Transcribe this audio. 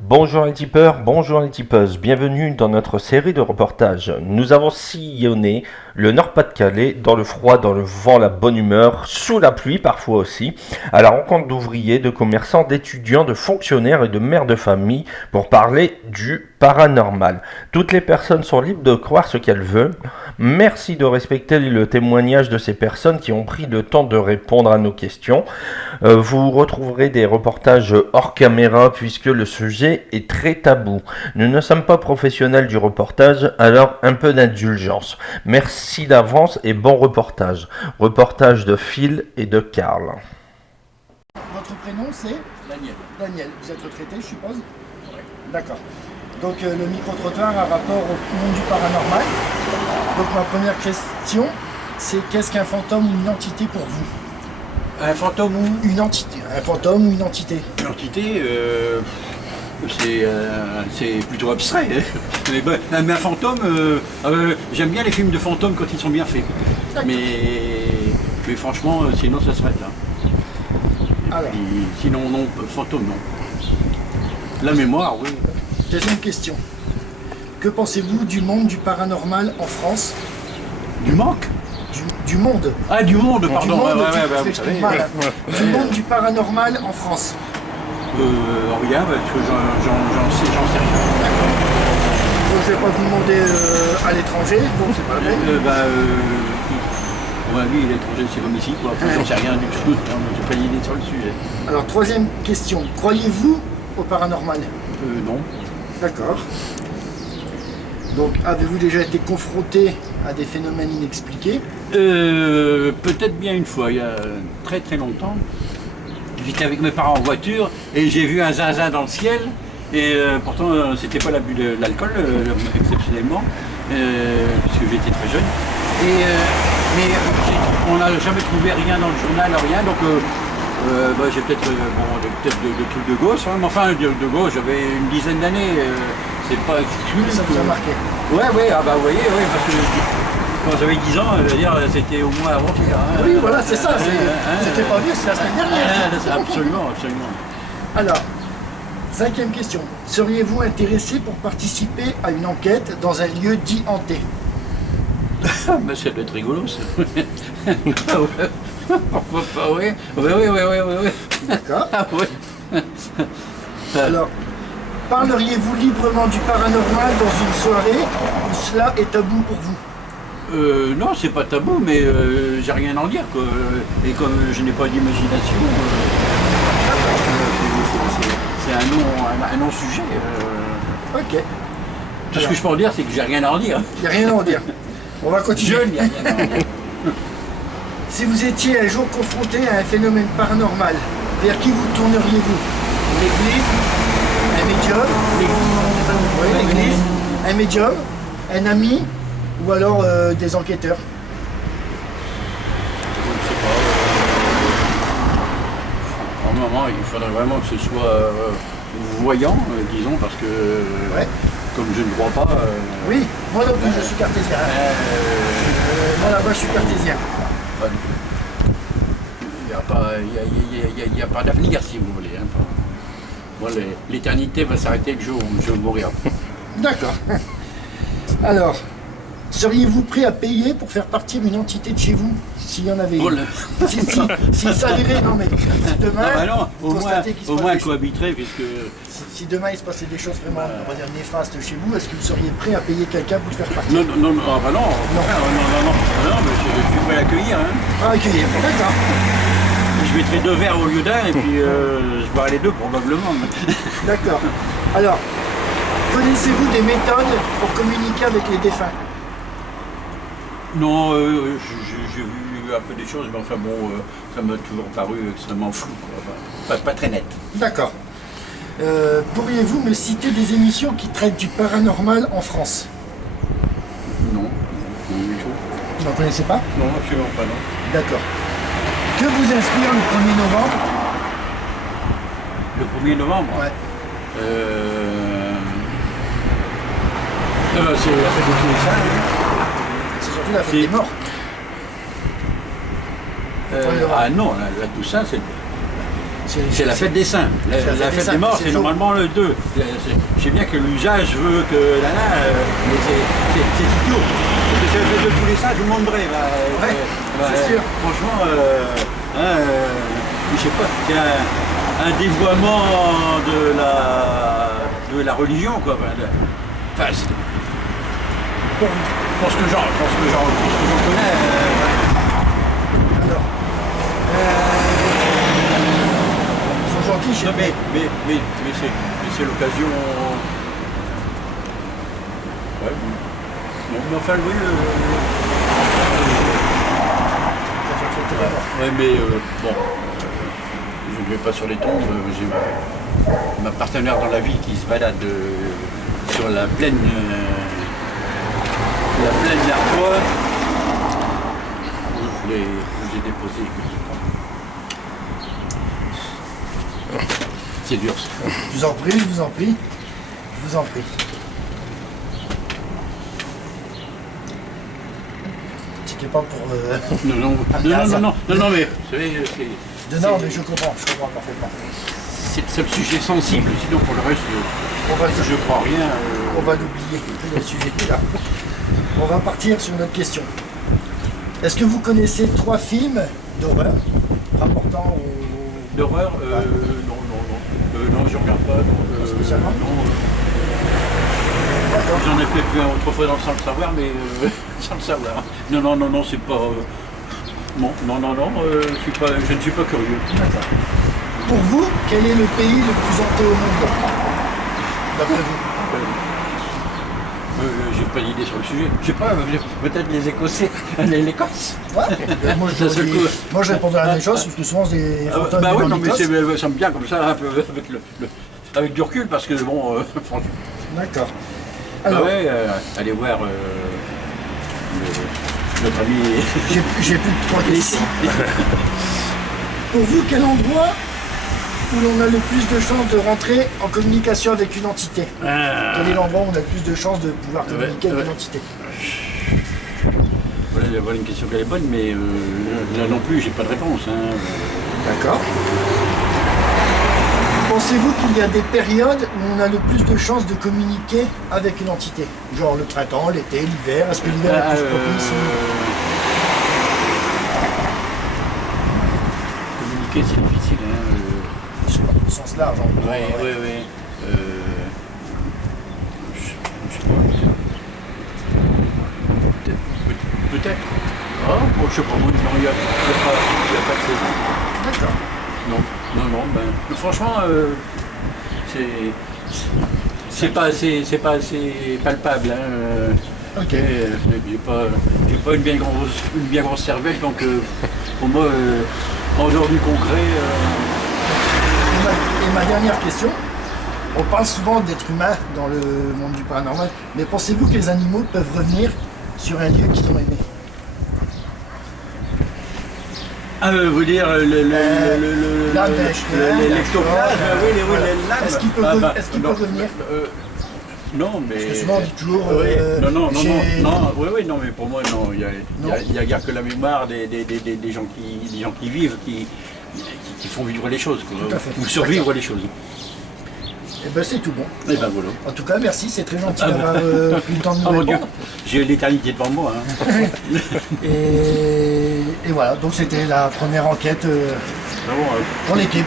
Bonjour les tipeurs, bonjour les tipeuses, bienvenue dans notre série de reportages. Nous avons sillonné le Nord-Pas-de-Calais dans le froid, dans le vent, la bonne humeur, sous la pluie parfois aussi, à la rencontre d'ouvriers, de commerçants, d'étudiants, de fonctionnaires et de mères de famille pour parler du paranormal. Toutes les personnes sont libres de croire ce qu'elles veulent. Merci de respecter le témoignage de ces personnes qui ont pris le temps de répondre à nos questions. Vous retrouverez des reportages hors caméra puisque le sujet est très tabou. Nous ne sommes pas professionnels du reportage, alors un peu d'indulgence. Merci d'avance et bon reportage. Reportage de Phil et de Karl. Votre prénom c'est Daniel. Daniel. Vous êtes retraité, je suppose? Ouais. D'accord. Donc le micro-trottoir a rapport au monde du paranormal. Donc ma première question, c'est qu'est-ce qu'un fantôme ou une entité pour vous? Un fantôme ou Une entité. Un fantôme ou une entité? une entité, c'est plutôt abstrait. Mais, bon, mais un fantôme, j'aime bien les films de fantômes quand ils sont bien faits. Mais franchement, sinon ça s'arrête là. Alors, Sinon, non, fantôme, non. La mémoire, oui. deuxième question. Que pensez-vous du monde du paranormal en France? Du manque. Du monde. Ah, du monde, pardon. Du monde, Vous je savez. m'exprime mal. Du monde du paranormal en France. Rien, parce que j'en sais rien. Donc, je ne vais pas vous demander à l'étranger, bon c'est pas la peine. À mon avis, l'étranger, c'est comme ici, quoi. Enfin, j'en sais rien du tout. J'ai pas d'idée sur le sujet. Alors troisième question. Croyez-vous au paranormal? Non. D'accord. Donc, avez-vous déjà été confronté à des phénomènes inexpliqués? Peut-être bien une fois, il y a très très longtemps. J'étais avec mes parents en voiture et j'ai vu un zinzin dans le ciel. Et pourtant, c'était pas l'abus de l'alcool, exceptionnellement, puisque j'étais très jeune. Mais on n'a jamais trouvé rien dans le journal, rien. Donc, j'ai peut-être de trucs de gauche. Hein, mais enfin, de gauche, j'avais une dizaine d'années. C'est pas exclu. Ça vous a marqué? Ouais, ah bah vous voyez, ouais, parce que quand j'avais 10 ans, je veux dire, c'était au moins avant-hier. Hein. Oui, voilà, c'est ça. C'était pas vieux, c'est la semaine dernière. Absolument, absolument. Alors, cinquième question. Seriez-vous intéressé pour participer à une enquête dans un lieu dit hanté? Ah, bah, ça doit être rigolo, ça. Ah ouais. Pourquoi pas, oui. Oui. D'accord. Ah ouais. Alors, parleriez-vous librement du paranormal dans une soirée où cela est tabou pour vous? Non, c'est pas tabou, mais j'ai rien à en dire, quoi. Et comme je n'ai pas d'imagination, c'est un non-sujet. Ok. Tout ce que je peux en dire, c'est que j'ai rien à en dire. Il n'y a rien à en dire. On va continuer. Jeune, il n'y a rien à en dire. Si vous étiez un jour confronté à un phénomène paranormal, vers qui vous tourneriez-vous? L'église? Un médium? Oui, l'église. Un médium? Un ami? Ou alors des enquêteurs? Je ne sais pas. En moment, il faudrait vraiment que ce soit voyant, disons, parce que Ouais. comme je ne crois pas. Oui, moi non plus, je suis cartésien. Moi là-bas, je suis cartésien. Il n'y a pas d'avenir, si vous voulez. Hein. Moi, l'éternité va s'arrêter le jour où je vais mourir. D'accord. Alors, seriez-vous prêt à payer pour faire partir une entité de chez vous, s'il y en avait Oh une? là. S'il s'avérait, non mais si demain, Ah bah non, vous constatez qu'il se au passe moins des choses- cohabiterait, puisque. si demain il se passait des choses vraiment, on va dire, néfastes chez vous, est-ce que vous seriez prêt à payer quelqu'un pour le faire partir? Non, ah bah non, non, mais je suis prêt à l'accueillir. Hein. Pas accueillir, d'accord. Je mettrai 2 verres au lieu d'un, et puis je boirai les 2 probablement. D'accord. Alors, connaissez-vous des méthodes pour communiquer avec les défunts? Non, j'ai vu un peu des choses, mais enfin bon, ça m'a toujours paru extrêmement flou, quoi. Pas très net. D'accord. Pourriez-vous me citer des émissions qui traitent du paranormal en France? Non, non du tout. Vous n'en connaissez pas? Non, absolument pas, non. D'accord. Que vous inspire le 1er novembre? Le 1er novembre Ouais. C'est la fête de tous les saints. C'est surtout la fête Si. des morts. Ah non, la Toussaint, c'est C'est la fête des saints. La c'est la fête des morts, c'est c'est le jour. normalement le 2. Je sais bien que l'usage veut que mais c'est idiot. Parce que c'est la fête de tous les saints, tout le monde brûle. c'est sûr. Franchement, je sais pas, c'est un dévoiement de la religion, quoi. Enfin, pour ce que j'en connais. Alors, ils sont gentils chez Non, nous. mais c'est l'occasion. Ouais, non, mais enfin, oui. Ça fait fêter la mort. Ouais, mais bon, je ne vais pas sur les tombes. J'ai ma partenaire dans la vie qui se balade sur la plaine d'Artois. Où j'ai déposé. C'est dur. Ça. Je vous en prie, je vous en prie. Je vous en prie. C'était pas pour... Non, mais vous savez, Non, mais je comprends parfaitement. c'est le seul sujet sensible. Sinon, pour le reste, On va, je crois rien. on va l'oublier, le sujet est là. On va partir sur notre question. Est-ce que vous connaissez 3 films d'horreur rapportant au... D'horreur, non, je regarde pas. Pas spécialement. Non, D'accord. j'en ai fait plus un autrefois sans le savoir, mais sans le savoir. Non, c'est pas. Non, je ne suis pas curieux. D'accord. Pour vous, quel est le pays le plus hanté au monde d'après vous? J'ai pas d'idée sur le sujet. Je sais pas, peut-être les Écossais, l'Écosse. Ouais, moi, Ça, c'est le coup. moi je répondais à la même chose parce que souvent c'est des fantômes Bah oui, en non, mais Écosse. ça me bien comme ça, un peu avec du recul, parce que bon, franchement. D'accord. Ah Alors, ouais, allez voir notre ami. j'ai plus de 3 questions. Pour vous, quel endroit où l'on a le plus de chances de rentrer en communication avec une entité? Quel est l'endroit où on a le plus de chances de pouvoir communiquer avec une entité? Voilà une question qu'elle est bonne, mais là non plus, j'ai pas de réponse. Hein. D'accord. Pensez-vous qu'il y a des périodes où on a le plus de chances de communiquer avec une entité? Genre le printemps, l'été, l'hiver? Est-ce que l'hiver est plus propice Communiquer, c'est difficile. Hein. au sens large? Oui. Je sais pas. Peut-être. Ah, bon, je sais pas, moi, non, il n'y a pas de saison. D'accord. Non, ben, franchement, c'est pas assez palpable. Hein. Ok. J'ai pas une bien grosse cervelle, donc pour moi, en dehors du concret. Et ma dernière question, on parle souvent d'êtres humains dans le monde du paranormal, mais pensez-vous que les animaux peuvent revenir sur un lieu qu'ils ont aimé? Vous dire l'âme d'un chien, l'ectoplasme, oui, l'âme. Est-ce qu'il peut revenir? Non, mais. Parce que souvent on dit toujours. Non, j'ai- non, mais pour moi, non, il y a guère que la mémoire des gens qui vivent, qui font vivre les choses, quoi, Tout à fait. ou survivre les choses. Eh ben c'est tout bon. Et ben voilà. En tout cas, merci, c'est très gentil Ah bon. d'avoir pris le temps de nous Oh mon Dieu, répondre. j'ai l'éternité devant moi. Hein. Et voilà, donc c'était la première enquête Vraiment, pour l'équipe.